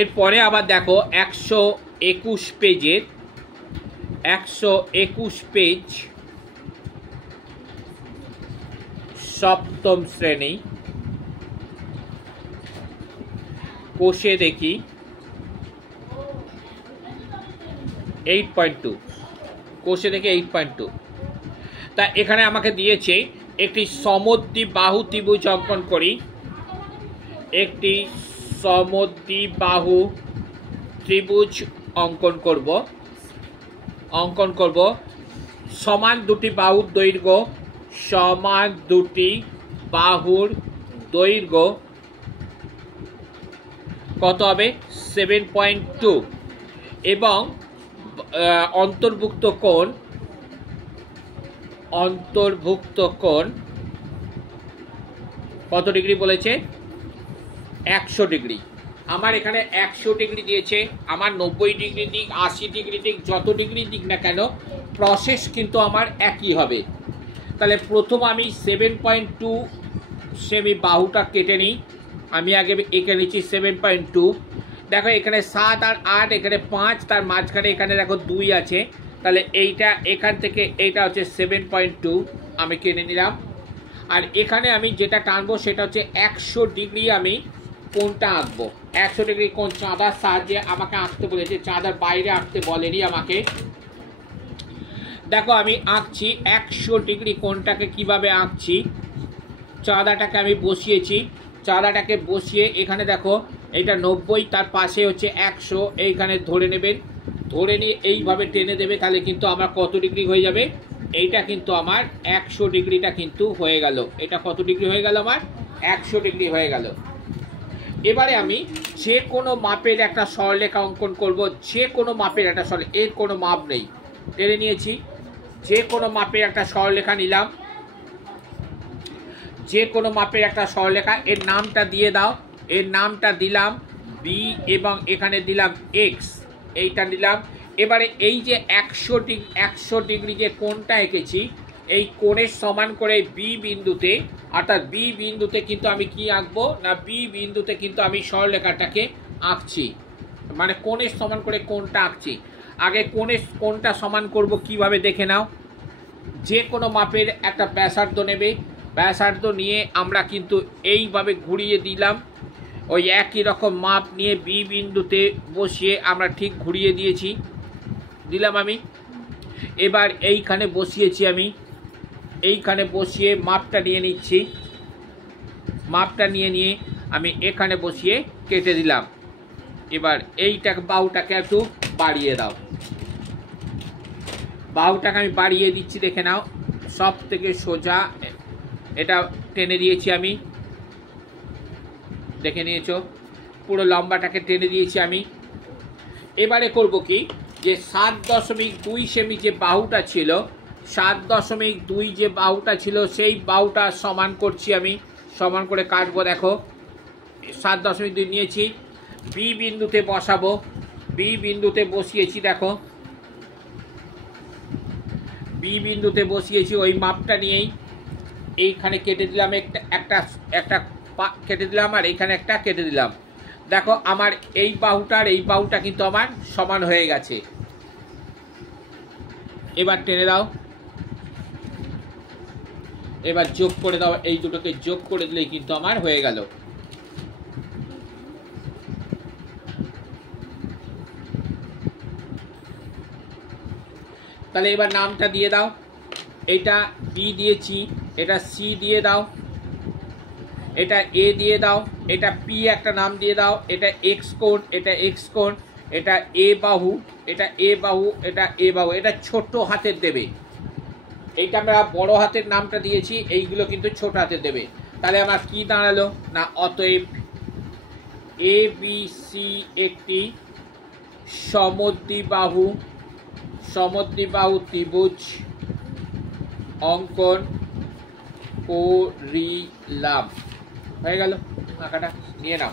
এরপরে আবার দেখো 121 পেজের 121 পেজ, সপ্তম শ্রেণী, কোষে দেখি 8.2, কোষে দেখি 8.2। তা এখানে আমাকে দিয়েছে একটি সমদ্বিবাহু ত্রিভুজ অঙ্কন করি। একটি সমদ্বিবাহু ত্রিভুজ অঙ্কন করব সমান দুটি বাহুর দৈর্ঘ্য, সমান দুটি বাহুর দৈর্ঘ্য কত হবে 7.2 এবং অন্তর্ভুক্ত কোণ কত ডিগ্রি বলেছে 100 ডিগ্রি। আমার এখানে 100 ডিগ্রি দিয়েছে, আমার 90 ডিগ্রি দিক 80 ডিগ্রি দিক যত ডিগ্রি দিক না কেন প্রসেস কিন্তু আমার একই হবে। তাহলে প্রথম আমি 7.2 সেমি বাহুটা কেটে নিই। আমি আগে এঁকে নিচ্ছি 7.2। দেখো এখানে 7 আর 8, এখানে 5, তার মাঝখানে এখানে দেখো 2 আছে, তাহলে এইটা এখান থেকে এইটা হচ্ছে 7.2 আমি কেটে নিলাম। আর এখানে আমি যেটা টানবো সেটা হচ্ছে 100 ডিগ্রি আমি কোণটা আঁকবো। 100 ডিগ্রি কোণ চাঁদার সাহায্যে আমাকে আঁকতে বলেছে, চাঁদার বাইরে আঁকতে বলেনি আমাকে। দেখো আমি আঁকছি 100 ডিগ্রি কোণটাকে কিভাবে আঁকছি। চাঁদাটাকে আমি বসিয়েছি, চাঁদাটাকে বসিয়ে এখানে দেখো এটা 90, তার পাশে হচ্ছে 100, এইখানে ধরে নেবেন, ধরে নিয়ে এইভাবে টেনে দেবে, তাহলে কিন্তু আমার কত ডিগ্রি হয়ে যাবে, এইটা কিন্তু আমার 100 ডিগ্রিটা কিন্তু হয়ে গেল। এটা কত ডিগ্রি হয়ে গেল আমার 100 ডিগ্রি হয়ে গেল। এবারে আমি যে কোনো মাপের একটা সরলরেখা অঙ্কন করব, যে কোনো মাপের একটা এর কোনো মাপ নেই, টেনে নিয়েছি, যে কোনো মাপের একটা সরলরেখা নিলাম, যে কোনো মাপের একটা সরলরেখা, এর নামটা দিয়ে দাও, এর নামটা দিলাম বি এবং এখানে দিলাম এক্স, এইটা দিলাম। এবারে এই যে 100 ডিগ্রি যে কোণটা এঁকেছি, এই কোণের সমান করে বি বিন্দুতে, অর্থাৎ বি বিন্দুতে কিন্তু আমি কি আঁকবো না, বি বিন্দুতে কিন্তু আমি সরলরেখাটাকে আঁকছি, মানে কোণের সমান করে কোণটা আঁকছি। আগে কোণটা সমান করব কিভাবে দেখে নাও। যে কোনো মাপের একটা ব্যাসার্ধ নেবে, ব্যাসার্ধ নিয়ে আমরা কিন্তু এইভাবে ঘুরিয়ে দিলাম, ওই একই রকম মাপ নিয়ে বি বিন্দুতে বসিয়ে আমরা ঠিক ঘুরিয়ে দিলাম আমি। এবার এইখানে বসিয়েছি আমি, এইখানে বসিয়ে মাপটা নিয়ে নিচ্ছি, মাপটা নিয়ে আমি এখানে বসিয়ে কেটে দিলাম। এবার এইটাকে বাহুটাকে একটু বাড়িয়ে দাও, বাহুটাকে আমি বাড়িয়ে দিচ্ছি, দেখে নাও সব থেকে সোজা এটা টেনে দিয়েছি আমি, দেখে নিয়েছো পুরো লম্বাটাকে টেনে দিয়েছি আমি। এবারে করব কি, যে 7.2 সেমি যে বাহুটা ছিল, 7.2 যে বাহুটা ছিল সেই বাহুটা সমান করছি আমি, সমান করে কাটবো। দেখো 7.2 নিয়েছি, বি বিন্দুতে বসাবো, বি বিন্দুতে বসিয়েছি, দেখো বি বিন্দুতে বসিয়েছি, ওই মাপটা নিয়েই এইখানে কেটে দিলাম, একটা কেটে দিলাম, আর এইখানে একটা কেটে দিলাম। দেখো আমার এই বাহুটার এই বাহুটা কিন্তু আমার সমান হয়ে গেছে। এবার টেনে দাও, এবার যোগ করে দাও, এই দুটোকে যোগ করে দিলেই কিন্তু আমার হয়ে গেল। তাহলে এবার নামটা দিয়ে দাও, এটা বি দিয়েছি, এটা সি দিয়ে দাও, এটা এ দিয়ে দাও, এটা পি একটা নাম দিয়ে দাও, এটা এক্স কোণ, এটা এক্স কোণ, এটা এ বাহু, এটা এ বাহু, এটা এ বাহু, এটা ছোট হাতের দেবে, এইটা আমরা বড় হাতের নামটা দিয়েছি, এইগুলো কিন্তু ছোট হাতের দেবে। তাহলে আমার কি দাঁড়ালো না, অতএব এ বি সি একটি সমদ্বিবাহু ত্রিভুজ অঙ্কন করিলাম। হয়ে গেল, আঁকাটা নিয়ে নাও।